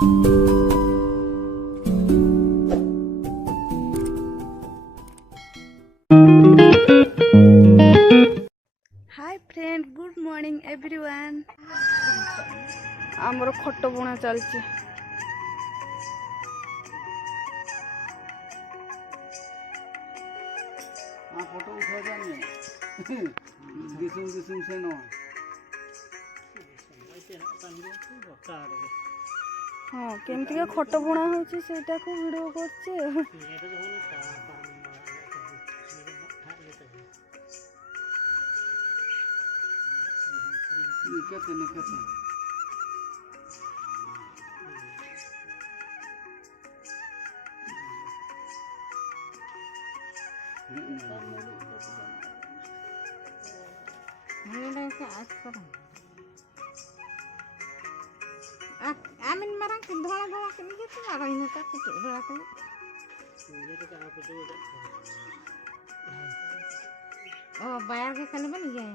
Hi friend, good morning everyone. आमर खट बुणा चलची। Photo उठा जाने दिसुम से न हाँ केमती खट बुणा होची सेटा को वीडियो करछे। निकते आमिन marang धोला धोला के नीचे तो आ रही है का कुछ धोला के ओ बाहर के खाने बन गए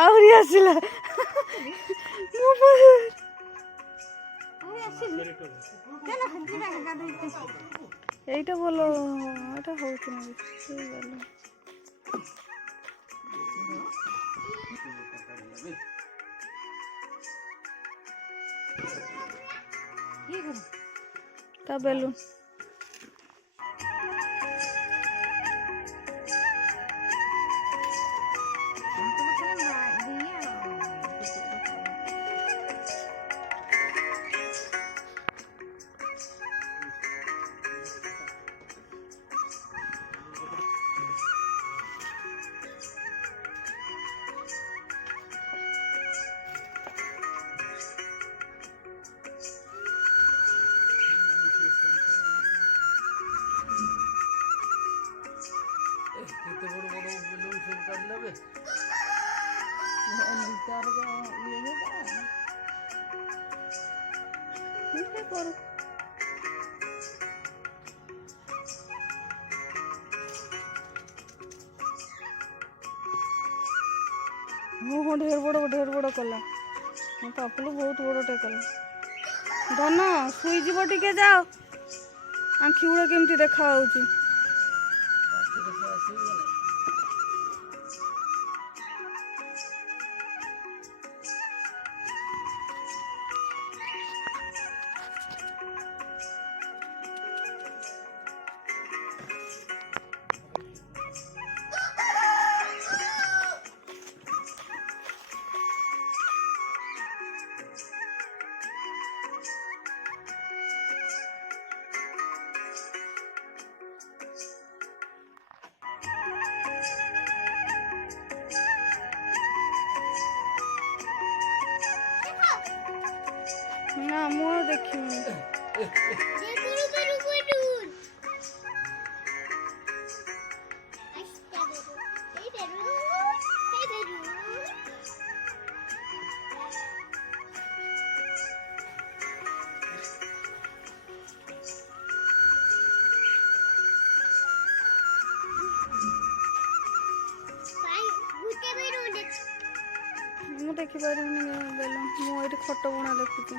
आउरी आसिला मो पर आउरी आसिला केना खंजीरा के गादै এইটা বলো এটা হচ্ছে না সেই বলো কি করব তা বেলুন केते बड़ बड़ बेलून सब काट लेबे भीतर के ये होगा ठीक करो मो ढेर बड़ कला मो पापलू बहुत बड़टे कला धन शुई जीव टिके जाओ आखि गुड़ा केमती देखा होची ना मो देखियो मु देखि पारिनी बेलून मो एठी खट बुणा देखुची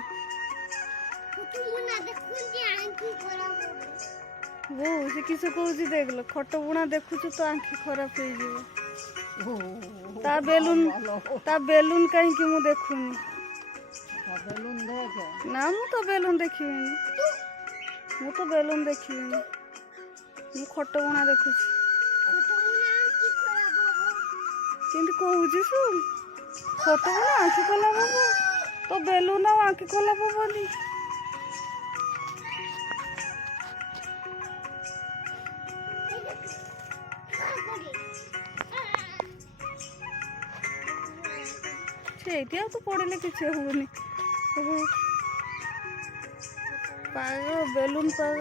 वो से किस कहूँ देख लो खट बुणा देखुचु तो आँखि खराब हो ता बेलून कहीं कि मु देखुनी बेलून देख ना मु तो बेलून देखिबिनी मु तो बेलून देखिबिनी मु खट बुणा देखुची किंतु कहूँ सुन खट बुणा आँखि खराब हो तो बेलून आ आँखि खराब होनी ସେଇଠି ଆଉ ତ ପଡ଼ିଲେ କିଛି ହବନି ପାଗ ବେଲୁନ ପାଗ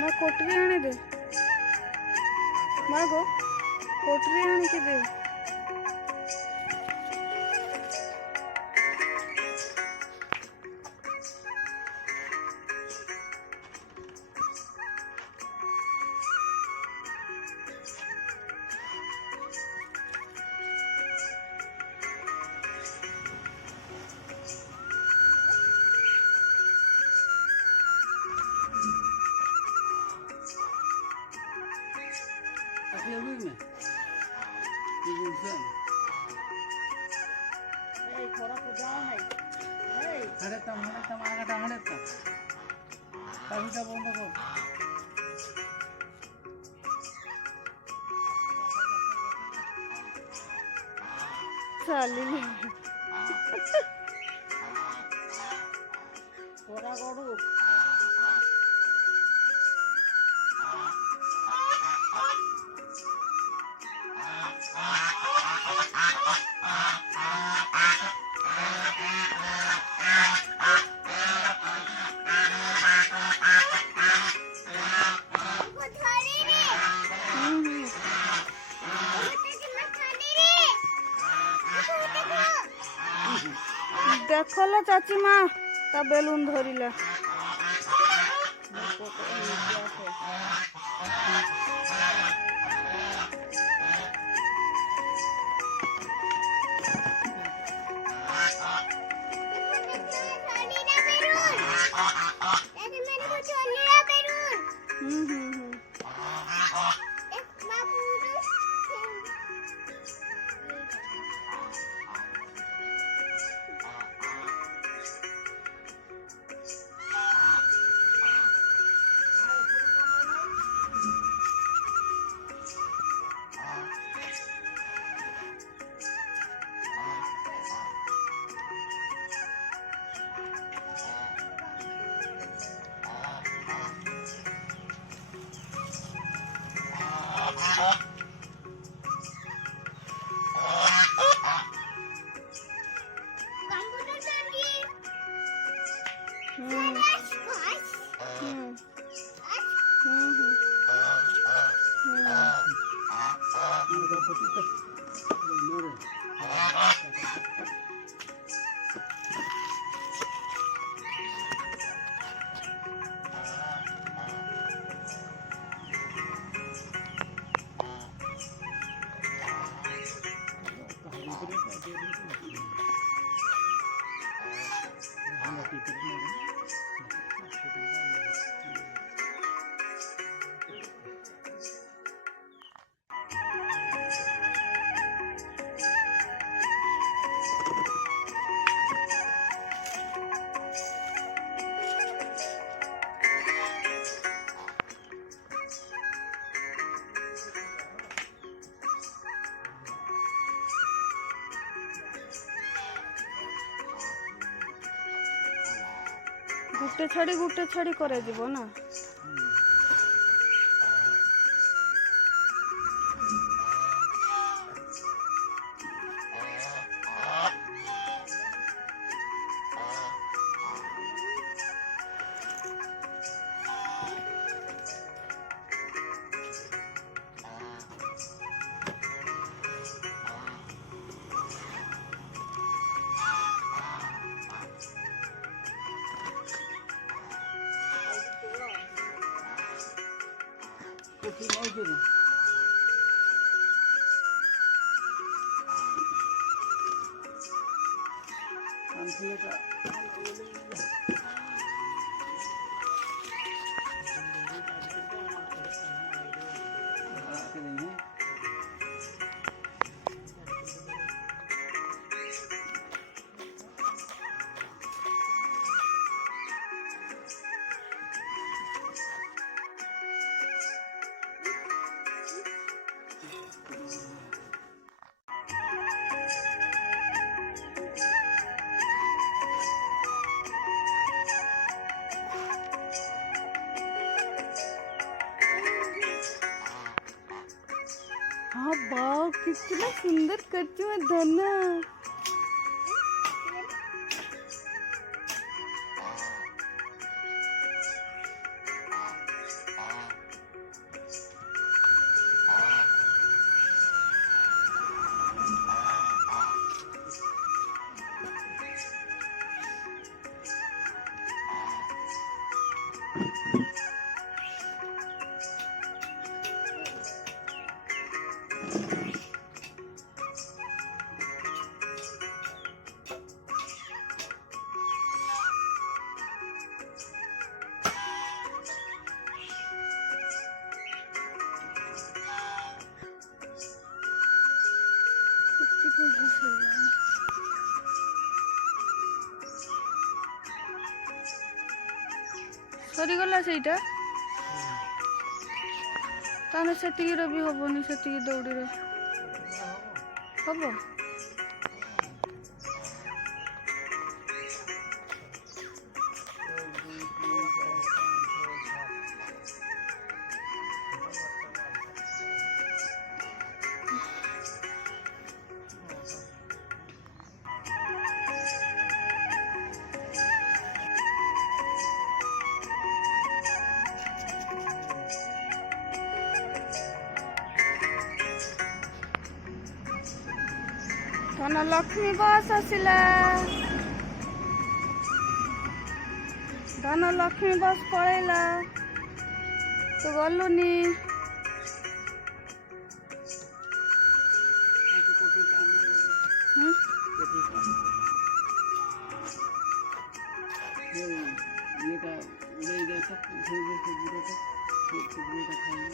ମା କୋଟରୀ ଆଣିଦେ ମା ଗो କୋଟରୀ ଆଣିକି ଦେ হাঁড়েতাম আগাটা হাঁড়েতাম কাহিটা বন্ধ কর চালিনি ওরা গরু দেখলো চাচিমা তা বেলুন ধরিলা হুম হুম হুম ଗୁଟେ ଛାଡ଼ି କରାଯିବ ନା हाँ वाह कितना सुंदर करती हूँ धना ସରିଗଲା ସେଇଟା ତାହେଲେ ସେତିକିରେ ବି ହବନି, ସେତିକି ଦୌଡ଼ିରେ ହବ। ଧନଲକ୍ଷ୍ମୀ ବସ୍ ଆସିଲା, ଧନଲକ୍ଷ୍ମୀ ବସ୍ ପଳେଇଲା, ତୁ ଗଲୁନି। ଇଏଟା ଉଡ଼େଇ ଦେଇଛ ଖାଇଲି।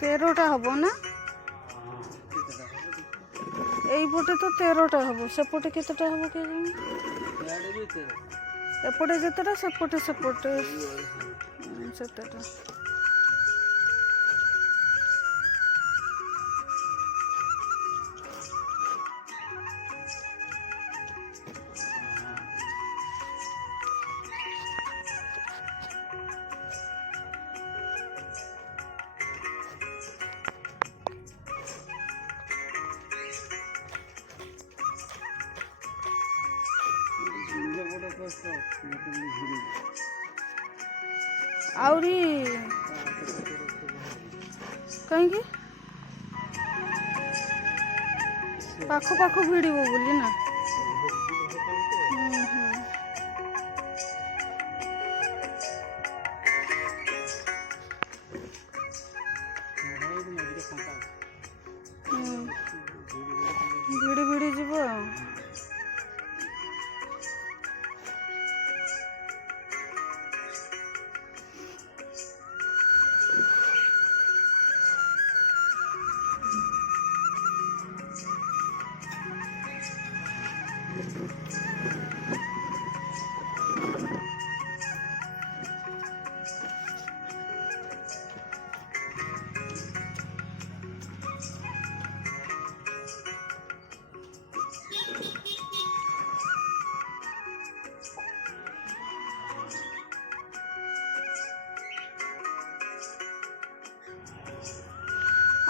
তেরোটা হব না? এইপଟେ তো 13টা হব, সেপଟେ କେତେଟା ହବ କେଜାଣି? ଏପଟେ ଯେତେଟା ସେପଟେ ସେତେଟା। ଆହୁରି କାହିଁକି ପାଖ ପାଖ ଭିଡ଼ିବ ବୋଲି ନା? ଭିଡ଼ି ଭିଡ଼ି ଯିବ ଆଉ।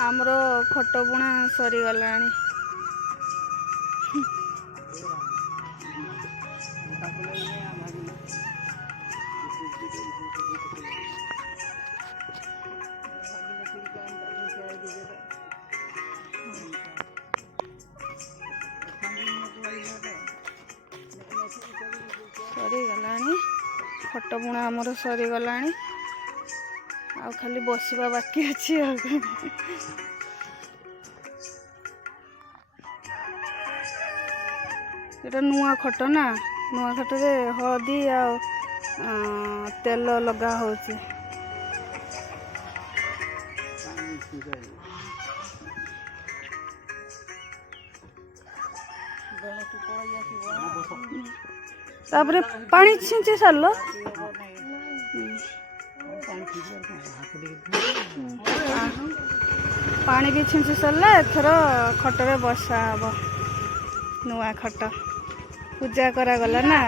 ଆମର ଖଟ ବୁଣା ସରିଗଲାଣି। ସରିଗଲାଣି ଖଟ ବୁଣା ଆମର ସରିଗଲାଣି, ଆଉ ଖାଲି ବସିବା ବାକି ଅଛି ଆଉ। ଏଇଟା ନୂଆ ଖଟ ନା, ନୂଆ ଖଟରେ ହଳଦୀ ଆଉ ତେଲ ଲଗା ହେଉଛି। ତାପରେ ପାଣି ଛିଞ୍ଚି ସାରିଲ? ପାଣି ବି ଛିଞ୍ଚି ସାରିଲା। ଏଥର ଖଟରେ ବସା ହବ, ନୂଆ ଖଟ ପୂଜା କରାଗଲା ନା।